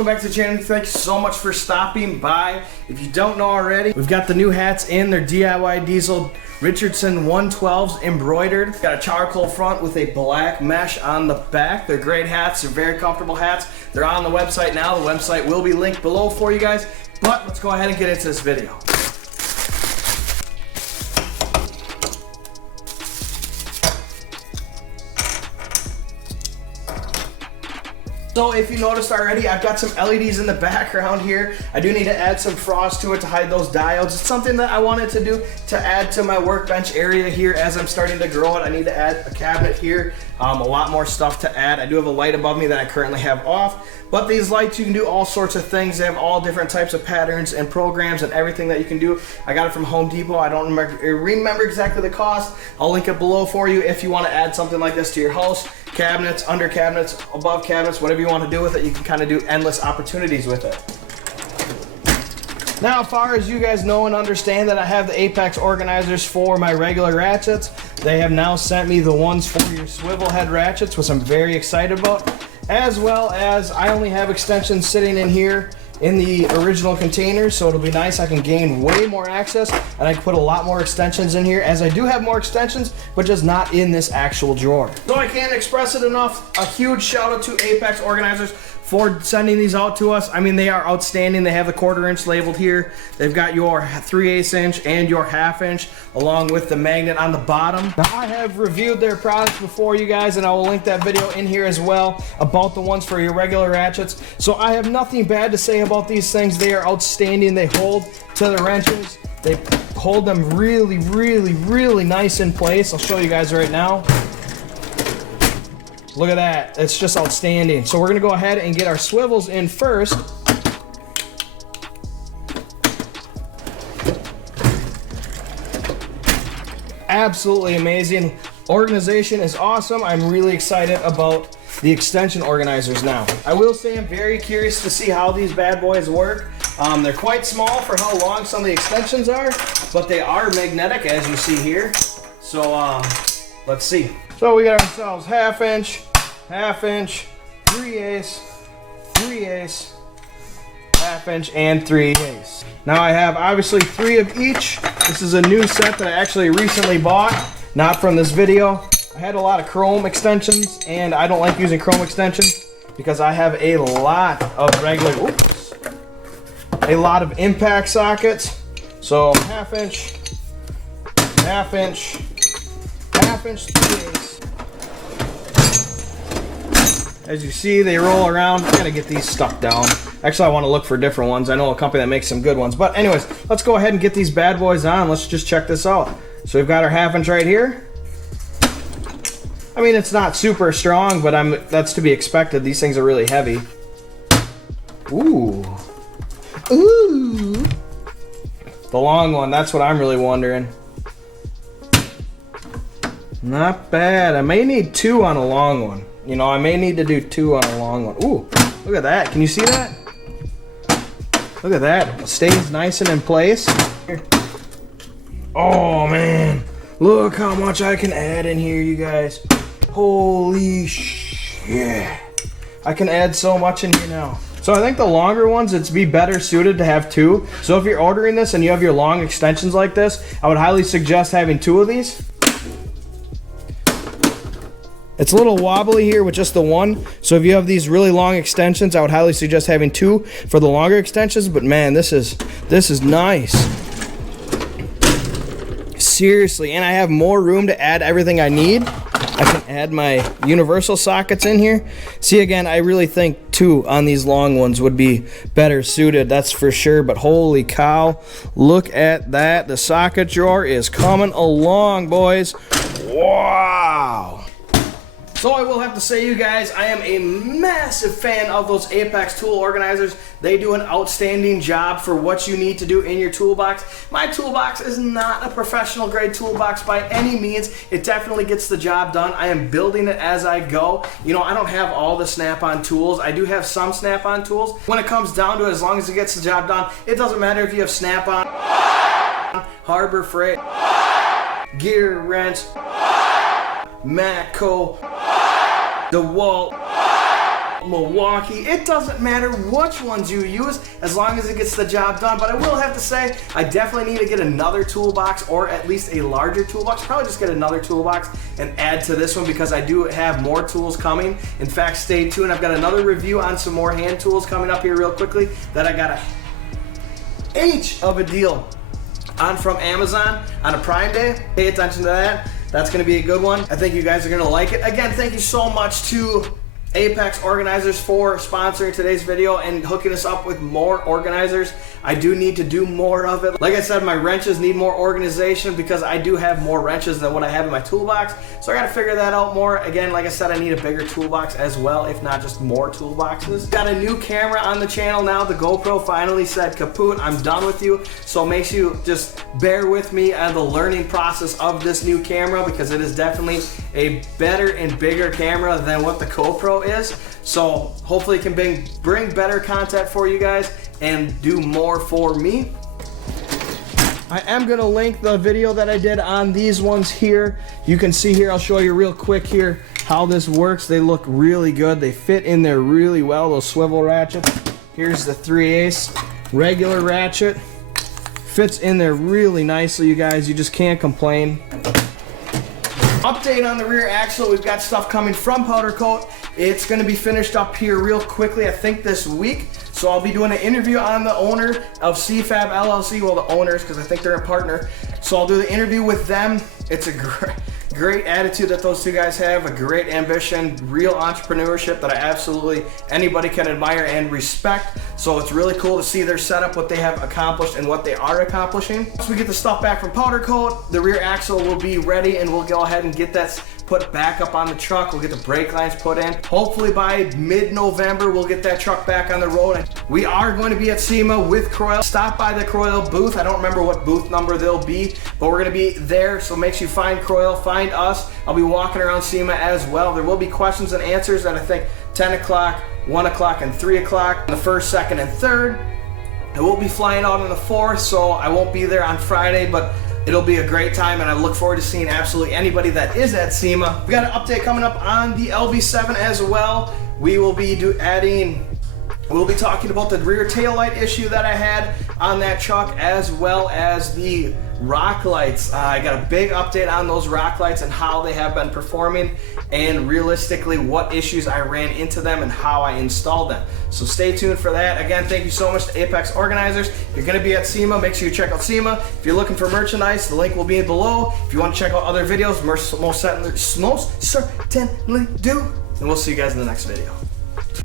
welcome back to the channel. Thank you so much for stopping by. If you don't know already, we've got the new hats in. They're DIY diesel Richardson 112s embroidered. Got a charcoal front with a black mesh on the back. They're great hats. They're very comfortable hats. They're on the website now. The website will be linked below for you guys. But let's go ahead and get into this video. So if you noticed already, I've got some LEDs in the background here. I do need to add some frost to it to hide those diodes. It's something that I wanted to do to add to my workbench area here as I'm starting to grow it. I need to add a cabinet here, a lot more stuff to add. I do have a light above me that I currently have off, but these lights, you can do all sorts of things. They have all different types of patterns and programs and everything that you can do. I got it from Home Depot. I don't remember exactly the cost. I'll link it below for you if you want to add something like this to your house. Cabinets, under cabinets, above cabinets, whatever you want to do with it, you can kind of do endless opportunities with it. Now, as far as you guys know and understand that I have the Apex organizers for my regular ratchets, they have now sent me the ones for your swivel head ratchets, which I'm very excited about, as well as I only have extensions sitting in here in the original container, so it'll be nice. I can gain way more access and I can put a lot more extensions in here, as I do have more extensions, but just not in this actual drawer. So I can't express it enough. A huge shout out to Apex Organizers for sending these out to us. I mean, they are outstanding. They have the 1/4 inch labeled here. They've got your 3/8 inch and your 1/2 inch along with the magnet on the bottom. Now, I have reviewed their products before, you guys, and I will link that video in here as well about the ones for your regular ratchets. So I have nothing bad to say about these things. They are outstanding. They hold to the wrenches. They hold them really, really, really nice in place. I'll show you guys right now. Look at that. It's just outstanding. So we're going to go ahead and get our swivels in first. Absolutely amazing. Organization is awesome. I'm really excited about the extension organizers now. I will say I'm very curious to see how these bad boys work. They're quite small for how long some of the extensions are, but they are magnetic, as you see here. So let's see. So we got ourselves 1/2 inch, 1/2 inch, 3/8, 3/8, 1/2 inch, and 3/8. Now I have obviously 3 of each. This is a new set that I actually recently bought, not from this video. I had a lot of chrome extensions, and I don't like using chrome extensions because I have a lot of a lot of impact sockets. So 1/2 inch, 1/2 inch, 1/2 inch, 3/8. As you see, they roll around. I gotta get these stuck down. Actually, I want to look for different ones. I know a company that makes some good ones. But anyways, let's go ahead and get these bad boys on. Let's just check this out. So we've got our 1/2 inch right here. I mean, it's not super strong, but that's to be expected. These things are really heavy. Ooh. Ooh. The long one, that's what I'm really wondering. Not bad. I may need 2 on a long one. You know, I may need to do 2 on a long one. Ooh, look at that. Can you see that? Look at that. It stays nice and in place. Here. Oh, man. Look how much I can add in here, you guys. Holy shit. I can add so much in here now. So I think the longer ones, it'd be better suited to have 2. So if you're ordering this and you have your long extensions like this, I would highly suggest having 2 of these. It's a little wobbly here with just the one. So if you have these really long extensions, I would highly suggest having 2 for the longer extensions. But man, this is nice. Seriously, and I have more room to add everything I need. I can add my universal sockets in here. See, again, I really think 2 on these long ones would be better suited, that's for sure. But holy cow, look at that. The socket drawer is coming along, boys. Wow. So I will have to say, you guys, I am a massive fan of those Apex tool organizers. They do an outstanding job for what you need to do in your toolbox. My toolbox is not a professional grade toolbox by any means. It definitely gets the job done. I am building it as I go. You know, I don't have all the snap-on tools. I do have some snap-on tools. When it comes down to it, as long as it gets the job done, it doesn't matter if you have snap-on, Harbor Freight, Gear Wrench, Matco, DeWalt, Milwaukee. It doesn't matter which ones you use as long as it gets the job done. But I will have to say, I definitely need to get another toolbox, or at least a larger toolbox. Probably just get another toolbox and add to this one because I do have more tools coming. In fact, stay tuned. I've got another review on some more hand tools coming up here real quickly that I got a H of a deal on from Amazon on a Prime Day. Pay attention to that. That's going to be a good one. I think you guys are going to like it. Again, thank you so much to Apex Organizers for sponsoring today's video and hooking us up with more organizers. I do need to do more of it. Like I said, my wrenches need more organization because I do have more wrenches than what I have in my toolbox. So I got to figure that out more. Again, like I said, I need a bigger toolbox as well, if not just more toolboxes. Got a new camera on the channel now. The GoPro finally said kaput, I'm done with you. So make sure you just bear with me on the learning process of this new camera because it is definitely a better and bigger camera than what the GoPro is. So hopefully it can bring better content for you guys and do more for me. I am gonna link the video that I did on these ones here. You can see here, I'll show you real quick here how this works. They look really good. They fit in there really well, those swivel ratchets. Here's the 3/8 regular ratchet. Fits in there really nicely, you guys. You just can't complain. Update on the rear axle. We've got stuff coming from Powder Coat. It's going to be finished up here real quickly, I think this week. So I'll be doing an interview on the owner of WCfab LLC, well, the owners, because I think they're a partner. So I'll do the interview with them. It's a great attitude that those two guys have, a great ambition, real entrepreneurship that I absolutely, anybody can admire and respect. So it's really cool to see their setup, what they have accomplished and what they are accomplishing. Once we get the stuff back from Powder Coat, the rear axle will be ready and we'll go ahead and get that put back up on the truck. We'll get the brake lines put in. Hopefully by mid-November, we'll get that truck back on the road. We are going to be at SEMA with Croyle. Stop by the Croyle booth. I don't remember what booth number they'll be, but we're gonna be there. So make sure you find Croyle, find us. I'll be walking around SEMA as well. There will be questions and answers at I think 10 o'clock, 1 o'clock, and 3 o'clock. The 1st, 2nd, and 3rd. I will be flying out on the 4th, so I won't be there on Friday, but it'll be a great time, and I look forward to seeing absolutely anybody that is at SEMA. We got an update coming up on the LB7 as well. We will be we'll be talking about the rear taillight issue that I had on that truck, as well as the rock lights. I got a big update on those rock lights and how they have been performing, and realistically what issues I ran into them and how I installed them. So stay tuned for that. Again, thank you so much to Apex Organizers. If you're going to be at SEMA, make sure you check out SEMA. If you're looking for merchandise, the link will be below. If you want to check out other videos, most certainly do. And we'll see you guys in the next video.